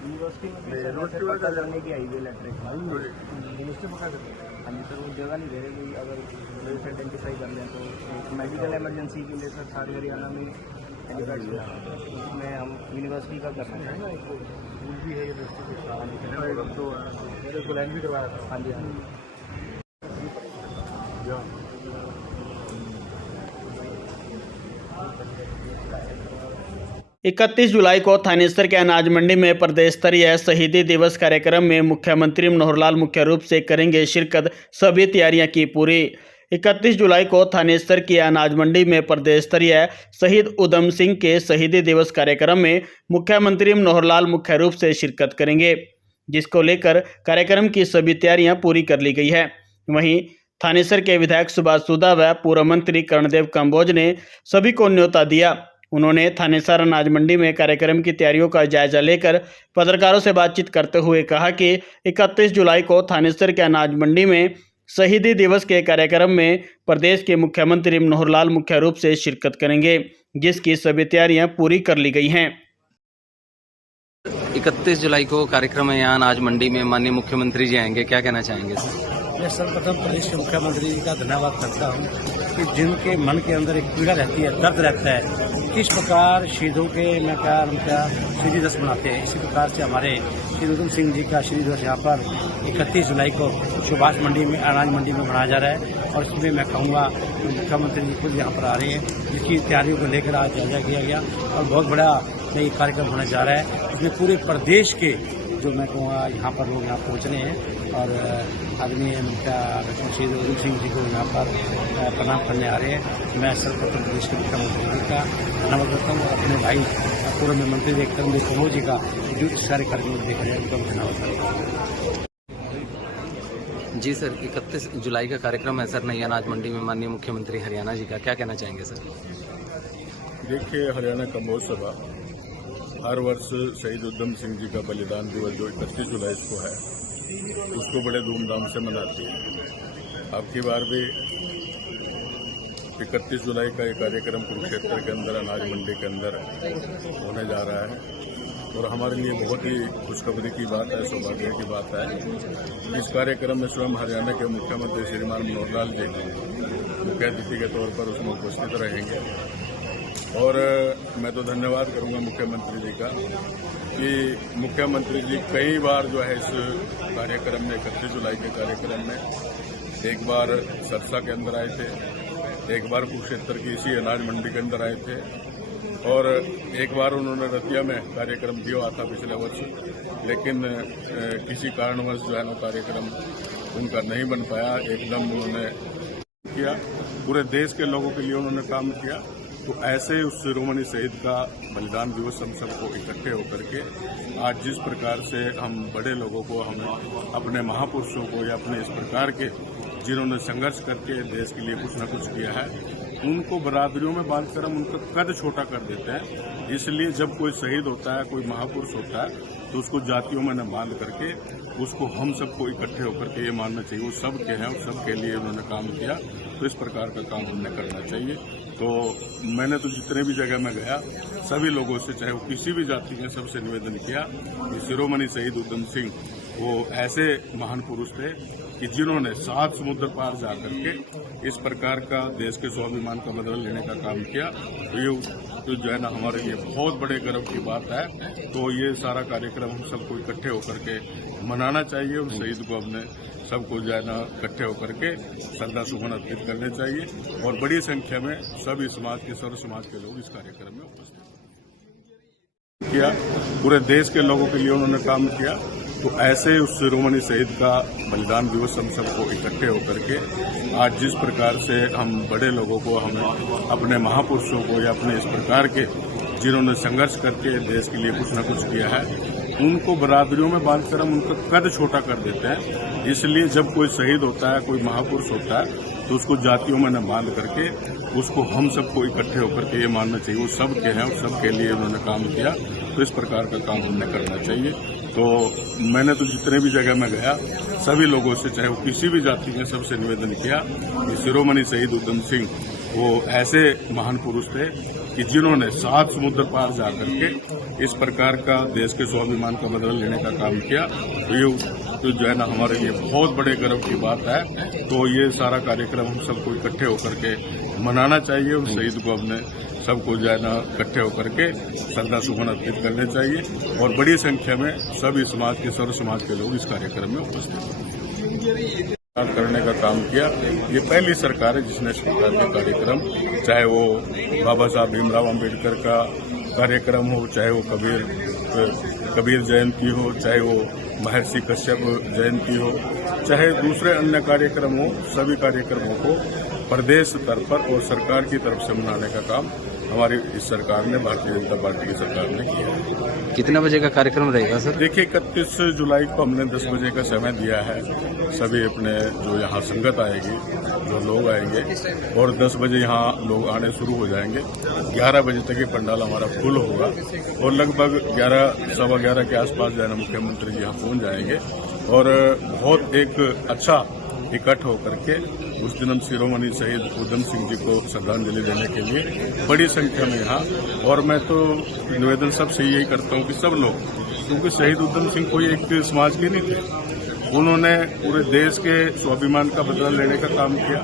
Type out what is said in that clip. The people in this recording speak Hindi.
यूनिवर्सिटी में पता करने की आई हुई लेटर यूनिवर्सिटी पता करते हैं। हाँ जी सर, वो जगह नहीं दे रहे कि अगर उसे आइडेंटिफाई कर लें तो एक मेडिकल इमरजेंसी के लिए सर सारे हरियाणा में उसमें हम यूनिवर्सिटी का करना चाहेंगे। एक स्कूल भी है यूनिवर्सिटी तो मेरे को लाइन भी करवाया था। हाँ जी हाँ जी। 31 जुलाई को थानेसर के अनाज मंडी में प्रदेश स्तरीय शहीदी दिवस कार्यक्रम में मुख्यमंत्री मनोहर लाल मुख्य रूप से करेंगे शिरकत, सभी तैयारियां की पूरी। 31 जुलाई को थानेसर की अनाज मंडी में प्रदेश स्तरीय शहीद उधम सिंह के शहीदी दिवस कार्यक्रम में मुख्यमंत्री मनोहर लाल मुख्य रूप से शिरकत करेंगे, जिसको लेकर कार्यक्रम की सभी तैयारियां पूरी कर ली गई है। वहीं थानेसर के विधायक सुभाष सूदा व पूर्व मंत्री कर्णदेव कंबोज ने सभी को न्योता दिया। उन्होंने थानेसर अनाज मंडी में कार्यक्रम की तैयारियों का जायजा लेकर पत्रकारों से बातचीत करते हुए कहा कि 31 जुलाई को थानेसर के अनाज मंडी में शहीदी दिवस के कार्यक्रम में प्रदेश के मुख्यमंत्री मनोहर लाल मुख्य रूप से शिरकत करेंगे, जिसकी सभी तैयारियां पूरी कर ली गई हैं। 31 जुलाई को कार्यक्रम है यहाँ अनाज मंडी में, माननीय मुख्यमंत्री जी आएंगे, क्या कहना चाहेंगे? मैं सर्वप्रथम प्रदेश के मुख्यमंत्री जी का धन्यवाद करता हूँ कि जिनके मन के अंदर एक पीड़ा रहती है, दर्द रहता है, किस प्रकार शहीदों के उनका शहीदी दिवस मनाते हैं। इसी प्रकार से हमारे श्री उधम सिंह जी का शहीदी दिवस यहाँ पर 31 जुलाई को सुभाष मंडी में अनाज मंडी में मनाया जा रहा है। और इसमें मैं कहूँगा कि मुख्यमंत्री जी खुद यहाँ पर आ रहे हैं, जिसकी तैयारियों को लेकर आज जायजा किया गया और बहुत बड़ा ये कार्यक्रम होने जा रहा है। इसमें पूरे प्रदेश के जो मैं कहूँगा यहाँ पर लोग यहाँ पहुँच रहे हैं और आदरणीय श्री उधम सिंह जी को यहाँ पर प्रणाम करने आ रहे हैं। मैं सर्वप्रथम प्रदेश के मुख्यमंत्री जी का धन्यवाद करता हूँ और अपने भाई पूर्व में मंत्री कर्णदेव कंबोज जी का जो सारे कार्यक्रम देख रहे हैं उनका धन्यवाद करता हूँ। जी सर, 31 जुलाई का कार्यक्रम है सर नई अनाज मंडी में, माननीय मुख्यमंत्री हरियाणा जी का, क्या कहना चाहेंगे सर? देखिए, हरियाणा कंबोज सभा हर वर्ष शहीद उधम सिंह जी का बलिदान दिवस जो 31 जुलाई को है उसको बड़े धूमधाम से मनाती है। अब की बार भी 31 जुलाई का ये कार्यक्रम कुरुक्षेत्र के अंदर अनाज मंडी के अंदर होने जा रहा है और हमारे लिए बहुत ही खुशखबरी की बात है, सौभाग्य की बात है। इस कार्यक्रम में स्वयं हरियाणा के मुख्यमंत्री श्रीमान मनोहर लाल जी मुख्य अतिथि के तौर पर उसमें उपस्थित रहेंगे। और मैं तो धन्यवाद करूंगा मुख्यमंत्री जी का कि मुख्यमंत्री जी कई बार जो है इस कार्यक्रम में 31 जुलाई के कार्यक्रम में एक बार सरसा के अंदर आए थे, एक बार कुरुक्षेत्र की इसी अनाज मंडी के अंदर आए थे और एक बार उन्होंने रतिया में कार्यक्रम दिया था पिछले वर्ष, लेकिन किसी कारणवश जो है ना कार्यक्रम उनका नहीं बन पाया। एकदम उन्होंने किया, पूरे देश के लोगों के लिए उन्होंने काम किया। तो ऐसे उस शिरोमणि शहीद का बलिदान दिवस हम सबको इकट्ठे होकर के आज जिस प्रकार से हम बड़े लोगों को, हम अपने महापुरुषों को या अपने इस प्रकार के जिन्होंने संघर्ष करके देश के लिए कुछ न कुछ किया है, उनको बरादरियों में बांधकर हम उनका कद छोटा कर देते हैं। इसलिए जब कोई शहीद होता है, कोई महापुरुष होता है, तो उसको जातियों में न बांध करके उसको हम सबको इकट्ठे होकर के ये मानना चाहिए वो सब के हैं, उस सब के लिए उन्होंने काम किया, तो इस प्रकार का काम हमने करना चाहिए। तो मैंने तो जितने भी जगह में गया सभी लोगों से, चाहे वो किसी भी जाति में, सबसे निवेदन किया कि शिरोमणि शहीद उधम सिंह वो ऐसे महान पुरुष थे कि जिन्होंने 7 समुद्र पार जा करके इस प्रकार का देश के स्वाभिमान का बदला लेने का काम किया। तो ये तो जो है ना हमारे लिए बहुत बड़े गर्व की बात है। तो ये सारा कार्यक्रम हम सबको इकट्ठे होकर के मनाना चाहिए और शहीद को अपने सबको जो है ना इकट्ठे होकर के श्रद्धा सुमन अर्पित करने चाहिए और बड़ी संख्या में सभी समाज के, सर्व समाज के लोग इस कार्यक्रम में उपस्थित किया। पूरे देश के लोगों के लिए उन्होंने काम किया। तो ऐसे उस शिरोमणि शहीद का बलिदान दिवस हम सबको इकट्ठे होकर के आज जिस प्रकार से हम बड़े लोगों को, हम अपने महापुरुषों को या अपने इस प्रकार के जिन्होंने संघर्ष करके देश के लिए कुछ न कुछ किया है, उनको बरादरियों में बांधकर हम उनका कद छोटा कर देते हैं। इसलिए जब कोई शहीद होता है, कोई महापुरुष होता है, तो उसको जातियों में न बांध करके उसको हम सबको इकट्ठे होकर के ये मानना चाहिए वो सब के हैं, उस सब के लिए उन्होंने काम किया, तो इस प्रकार का काम हमने करना चाहिए। तो मैंने तो जितने भी जगह में गया सभी लोगों से, चाहे वो किसी भी जाति में, सबसे निवेदन किया कि शिरोमणि शहीद उधम सिंह वो ऐसे महान पुरुष थे कि जिन्होंने 7 समुद्र पार जा करके इस प्रकार का देश के स्वाभिमान का बदला लेने का काम किया। तो जो है ना हमारे लिए बहुत बड़े गर्व की बात है। तो ये सारा कार्यक्रम हम सबको इकट्ठे होकर के मनाना चाहिए और शहीद को अपने सबको जो है ना इकट्ठे होकर के श्रद्धा सुमन अर्पित करने चाहिए और बड़ी संख्या में सभी समाज के सर्व समाज के लोग इस कार्यक्रम में उपस्थित करने का काम किया। ये पहली सरकार है जिसने इस प्रकार के कार्यक्रम, चाहे वो बाबा साहब भीमराव अम्बेडकर का कार्यक्रम हो, चाहे वो कबीर जयंती हो, चाहे वो महर्षि कश्यप जयंती हो, चाहे दूसरे अन्य कार्यक्रम हो, सभी कार्यक्रमों को प्रदेश स्तर पर और सरकार की तरफ से मनाने का काम हमारी इस सरकार ने, भारतीय जनता पार्टी की सरकार ने किया है। कितने बजे का कार्यक्रम रहेगा सर? देखिए 31 जुलाई को हमने 10 बजे का समय दिया है। सभी अपने जो यहाँ संगत आएगी, जो लोग आएंगे और 10 बजे यहाँ लोग आने शुरू हो जाएंगे। 11 बजे तक ये पंडाल हमारा फुल होगा और लगभग 11 सवा 11 के आसपास जो है ना मुख्यमंत्री जी यहाँ पहुँच जाएंगे और बहुत एक अच्छा इकट्ठ होकर के उस दिन हम शिरोमणि शहीद उधम सिंह जी को श्रद्धांजलि देने के लिए बड़ी संख्या में यहाँ, और मैं तो निवेदन सबसे यही करता हूँ कि सब लोग, क्योंकि शहीद उधम सिंह कोई एक समाज के नहीं थे, उन्होंने पूरे देश के स्वाभिमान का बदला लेने का काम किया।